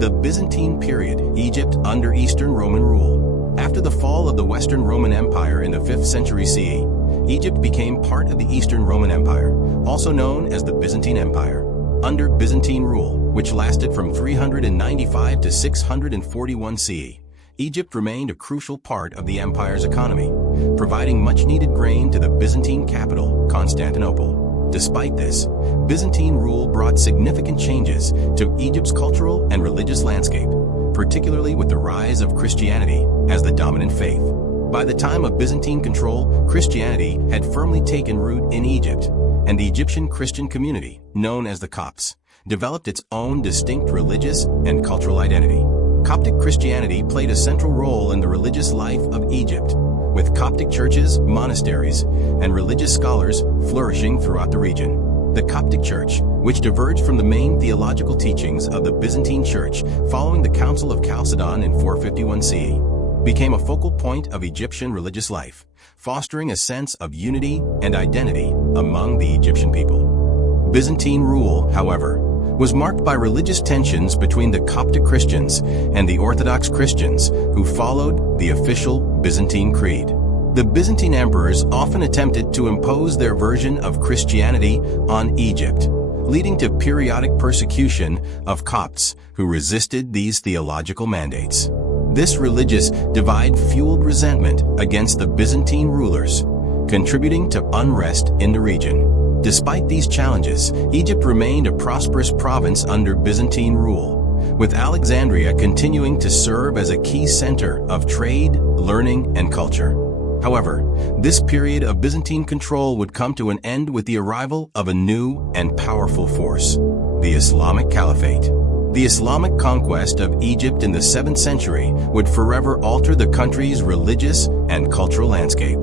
The Byzantine period, Egypt under Eastern Roman rule. After the fall of the Western Roman Empire in the 5th century CE, Egypt became part of the Eastern Roman Empire, also known as the Byzantine Empire. Under Byzantine rule, which lasted from 395 to 641 CE, Egypt remained a crucial part of the empire's economy, providing much-needed grain to the Byzantine capital, Constantinople. Despite this, Byzantine rule brought significant changes to Egypt's cultural and religious landscape, particularly with the rise of Christianity as the dominant faith. By the time of Byzantine control, Christianity had firmly taken root in Egypt, and the Egyptian Christian community, known as the Copts, developed its own distinct religious and cultural identity. Coptic Christianity played a central role in the religious life of Egypt, with Coptic churches, monasteries, and religious scholars flourishing throughout the region. The Coptic Church, which diverged from the main theological teachings of the Byzantine Church following the Council of Chalcedon in 451 CE, became a focal point of Egyptian religious life, fostering a sense of unity and identity among the Egyptian people. Byzantine rule, however, was marked by religious tensions between the Coptic Christians and the Orthodox Christians who followed the official Byzantine creed. The Byzantine emperors often attempted to impose their version of Christianity on Egypt, leading to periodic persecution of Copts who resisted these theological mandates. This religious divide fueled resentment against the Byzantine rulers, contributing to unrest in the region. Despite these challenges, Egypt remained a prosperous province under Byzantine rule, with Alexandria continuing to serve as a key center of trade, learning, and culture. However, this period of Byzantine control would come to an end with the arrival of a new and powerful force, the Islamic Caliphate. The Islamic conquest of Egypt in the 7th century would forever alter the country's religious and cultural landscape.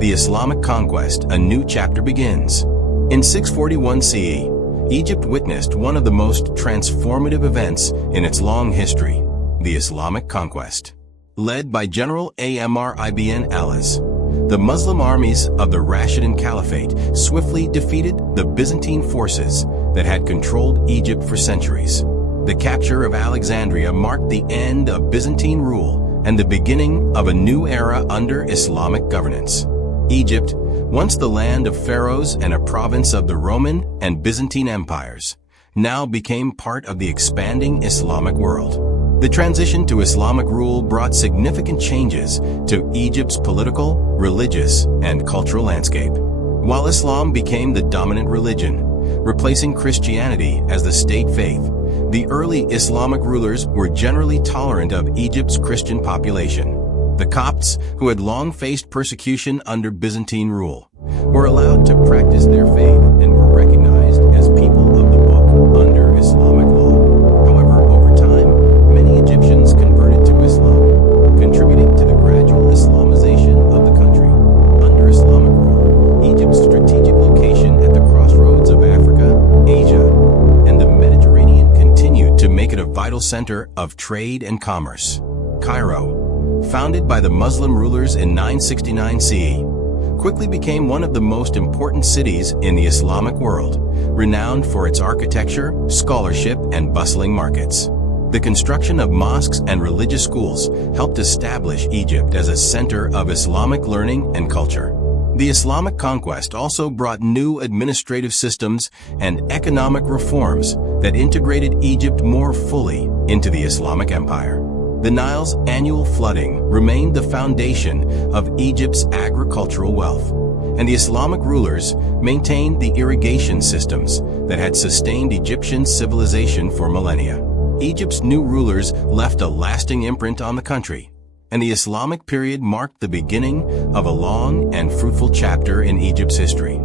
The Islamic conquest, a new chapter begins. In 641 CE, Egypt witnessed one of the most transformative events in its long history, the Islamic conquest. Led by General Amr ibn al-As, the Muslim armies of the Rashidun Caliphate swiftly defeated the Byzantine forces that had controlled Egypt for centuries. The capture of Alexandria marked the end of Byzantine rule and the beginning of a new era under Islamic governance. Egypt, once the land of pharaohs and a province of the Roman and Byzantine empires, now became part of the expanding Islamic world. The transition to Islamic rule brought significant changes to Egypt's political, religious, and cultural landscape. While Islam became the dominant religion, replacing Christianity as the state faith, the early Islamic rulers were generally tolerant of Egypt's Christian population. The Copts, who had long faced persecution under Byzantine rule, were allowed to practice their faith and were recognized as people of the book under Islamic law. However, over time, many Egyptians converted to Islam, contributing to the gradual Islamization of the country. Under Islamic rule, Egypt's strategic location at the crossroads of Africa, Asia, and the Mediterranean continued to make it a vital center of trade and commerce. Cairo, founded by the Muslim rulers in 969 CE, quickly became one of the most important cities in the Islamic world, renowned for its architecture, scholarship, and bustling markets. The construction of mosques and religious schools helped establish Egypt as a center of Islamic learning and culture. The Islamic conquest also brought new administrative systems and economic reforms that integrated Egypt more fully into the Islamic Empire. The Nile's annual flooding remained the foundation of Egypt's agricultural wealth, and the Islamic rulers maintained the irrigation systems that had sustained Egyptian civilization for millennia. Egypt's new rulers left a lasting imprint on the country, and the Islamic period marked the beginning of a long and fruitful chapter in Egypt's history.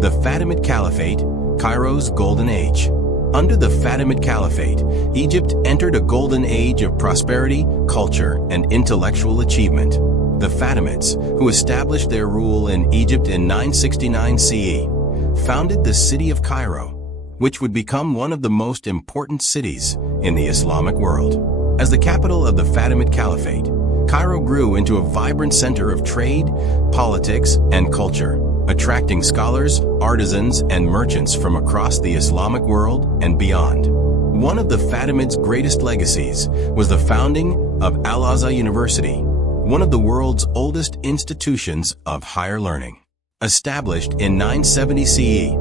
The Fatimid Caliphate, Cairo's golden age. Under the Fatimid Caliphate, Egypt entered a golden age of prosperity, culture, and intellectual achievement. The Fatimids, who established their rule in Egypt in 969 CE, founded the city of Cairo, which would become one of the most important cities in the Islamic world. As the capital of the Fatimid Caliphate, Cairo grew into a vibrant center of trade, politics, and culture, attracting scholars, artisans, and merchants from across the Islamic world and beyond. One of the Fatimids' greatest legacies was the founding of Al-Azhar University, one of the world's oldest institutions of higher learning. Established in 970 CE,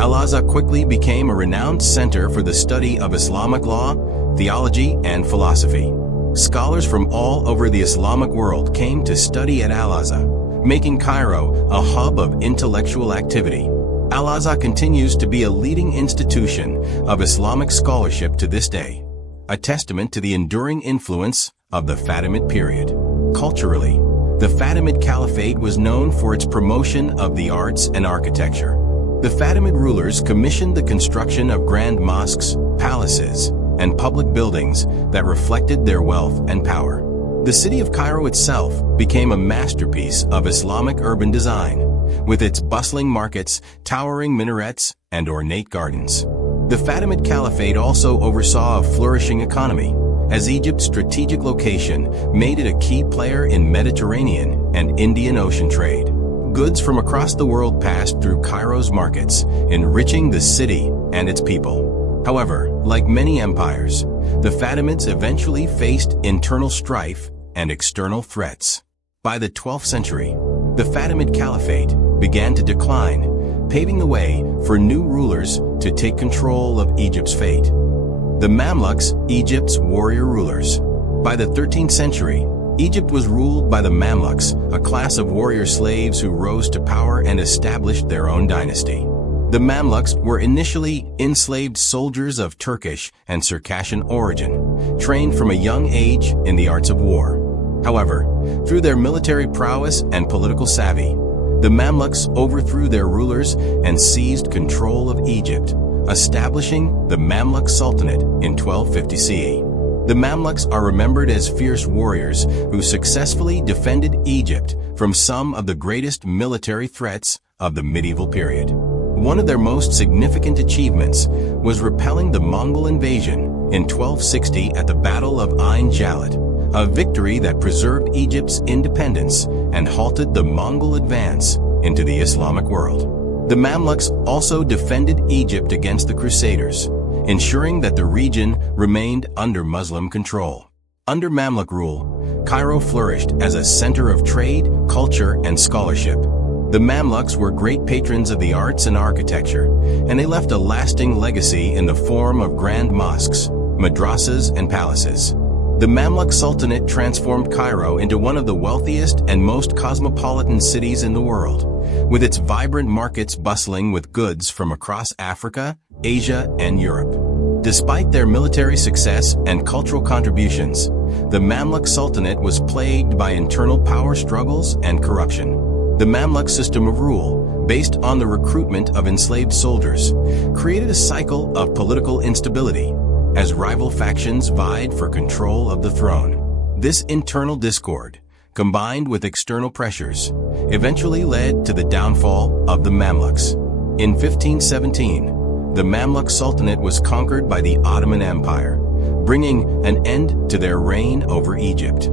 Al-Azhar quickly became a renowned center for the study of Islamic law, theology, and philosophy. Scholars from all over the Islamic world came to study at Al-Azhar, making Cairo a hub of intellectual activity. Al-Azhar continues to be a leading institution of Islamic scholarship to this day, a testament to the enduring influence of the Fatimid period. Culturally, the Fatimid Caliphate was known for its promotion of the arts and architecture. The Fatimid rulers commissioned the construction of grand mosques, palaces, and public buildings that reflected their wealth and power. The city of Cairo itself became a masterpiece of Islamic urban design, with its bustling markets, towering minarets, and ornate gardens. The Fatimid Caliphate also oversaw a flourishing economy, as Egypt's strategic location made it a key player in Mediterranean and Indian Ocean trade. Goods from across the world passed through Cairo's markets, enriching the city and its people. However, like many empires, the Fatimids eventually faced internal strife and external threats. By the 12th century, the Fatimid Caliphate began to decline, paving the way for new rulers to take control of Egypt's fate. The Mamluks, Egypt's warrior rulers. By the 13th century, Egypt was ruled by the Mamluks, a class of warrior slaves who rose to power and established their own dynasty. The Mamluks were initially enslaved soldiers of Turkish and Circassian origin, trained from a young age in the arts of war. However, through their military prowess and political savvy, the Mamluks overthrew their rulers and seized control of Egypt, establishing the Mamluk Sultanate in 1250 CE. The Mamluks are remembered as fierce warriors who successfully defended Egypt from some of the greatest military threats of the medieval period. One of their most significant achievements was repelling the Mongol invasion in 1260 at the Battle of Ain Jalut, a victory that preserved Egypt's independence and halted the Mongol advance into the Islamic world. The Mamluks also defended Egypt against the Crusaders, ensuring that the region remained under Muslim control. Under Mamluk rule, Cairo flourished as a center of trade, culture, and scholarship. The Mamluks were great patrons of the arts and architecture, and they left a lasting legacy in the form of grand mosques, madrasas, and palaces. The Mamluk Sultanate transformed Cairo into one of the wealthiest and most cosmopolitan cities in the world, with its vibrant markets bustling with goods from across Africa, Asia, and Europe. Despite their military success and cultural contributions, the Mamluk Sultanate was plagued by internal power struggles and corruption. The Mamluk system of rule, based on the recruitment of enslaved soldiers, created a cycle of political instability as rival factions vied for control of the throne. This internal discord, combined with external pressures, eventually led to the downfall of the Mamluks. In 1517, the Mamluk Sultanate was conquered by the Ottoman Empire, bringing an end to their reign over Egypt.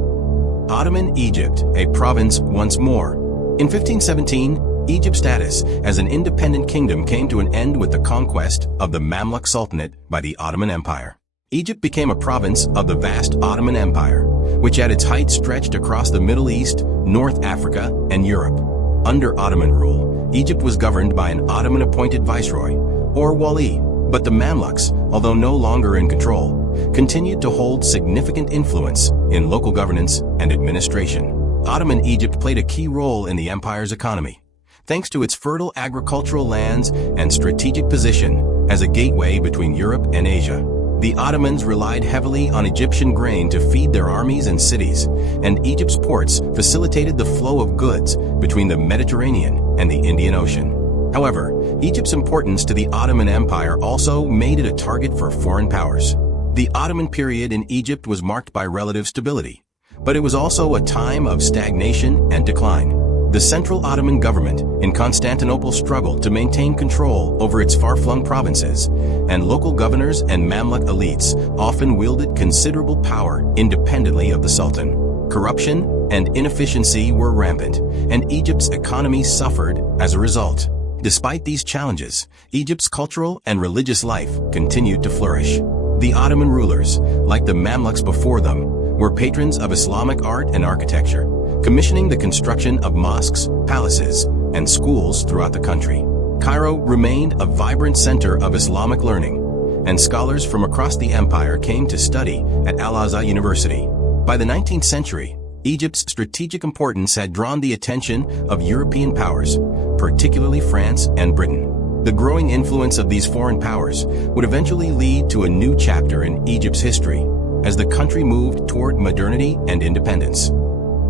Ottoman Egypt, a province once more. In 1517, Egypt's status as an independent kingdom came to an end with the conquest of the Mamluk Sultanate by the Ottoman Empire. Egypt became a province of the vast Ottoman Empire, which at its height stretched across the Middle East, North Africa, and Europe. Under Ottoman rule, Egypt was governed by an Ottoman-appointed viceroy, or wali, but the Mamluks, although no longer in control, continued to hold significant influence in local governance and administration. Ottoman Egypt played a key role in the empire's economy, thanks to its fertile agricultural lands and strategic position as a gateway between Europe and Asia. The Ottomans relied heavily on Egyptian grain to feed their armies and cities, and Egypt's ports facilitated the flow of goods between the Mediterranean and the Indian Ocean. However, Egypt's importance to the Ottoman Empire also made it a target for foreign powers. The Ottoman period in Egypt was marked by relative stability, but it was also a time of stagnation and decline. The Central Ottoman government in Constantinople struggled to maintain control over its far-flung provinces, and local governors and Mamluk elites often wielded considerable power independently of the Sultan. Corruption and inefficiency were rampant, and Egypt's economy suffered as a result. Despite these challenges, Egypt's cultural and religious life continued to flourish. The Ottoman rulers, like the Mamluks before them, were patrons of Islamic art and architecture, commissioning the construction of mosques, palaces, and schools throughout the country. Cairo remained a vibrant center of Islamic learning, and scholars from across the empire came to study at Al-Azhar University. By the 19th century, Egypt's strategic importance had drawn the attention of European powers, particularly France and Britain. The growing influence of these foreign powers would eventually lead to a new chapter in Egypt's history as the country moved toward modernity and independence.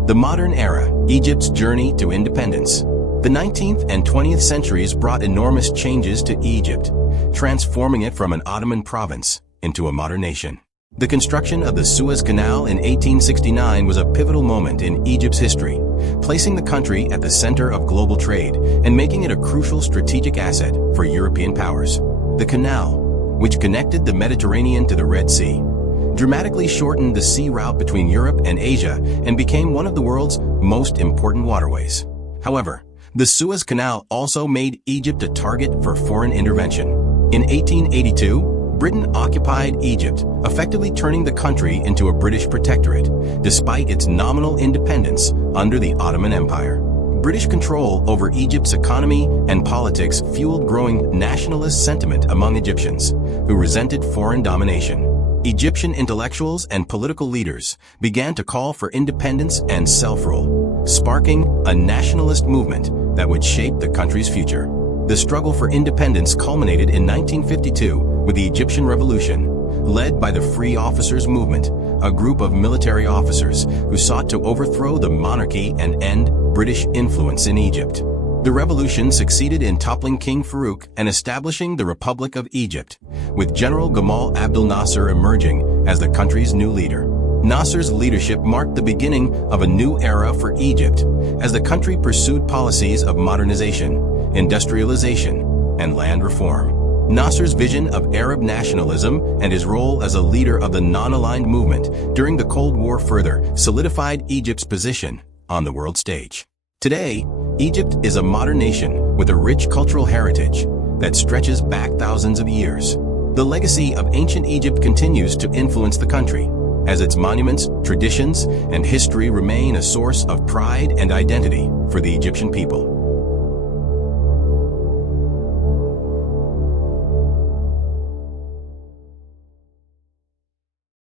The modern era, Egypt's journey to independence. The 19th and 20th centuries brought enormous changes to Egypt, transforming it from an Ottoman province into a modern nation. The construction of the Suez Canal in 1869 was a pivotal moment in Egypt's history, placing the country at the center of global trade and making it a crucial strategic asset for European powers. The canal, which connected the Mediterranean to the Red Sea, dramatically shortened the sea route between Europe and Asia and became one of the world's most important waterways. However, The Suez Canal also made Egypt a target for foreign intervention. In 1882, Britain occupied Egypt, effectively turning the country into a British protectorate, despite its nominal independence under the Ottoman Empire. British control over Egypt's economy and politics fueled growing nationalist sentiment among Egyptians, who resented foreign domination. Egyptian intellectuals and political leaders began to call for independence and self-rule, sparking a nationalist movement that would shape the country's future. The struggle for independence culminated in 1952 with the Egyptian Revolution, led by the Free Officers Movement, a group of military officers who sought to overthrow the monarchy and end British influence in Egypt. The revolution succeeded in toppling King Farouk and establishing the Republic of Egypt, with General Gamal Abdel Nasser emerging as the country's new leader. Nasser's leadership marked the beginning of a new era for Egypt, as the country pursued policies of modernization, industrialization, and land reform. Nasser's vision of Arab nationalism and his role as a leader of the non-aligned movement during the Cold War further solidified Egypt's position on the world stage. Today, Egypt is a modern nation with a rich cultural heritage that stretches back thousands of years. The legacy of ancient Egypt continues to influence the country, as its monuments, traditions, and history remain a source of pride and identity for the Egyptian people.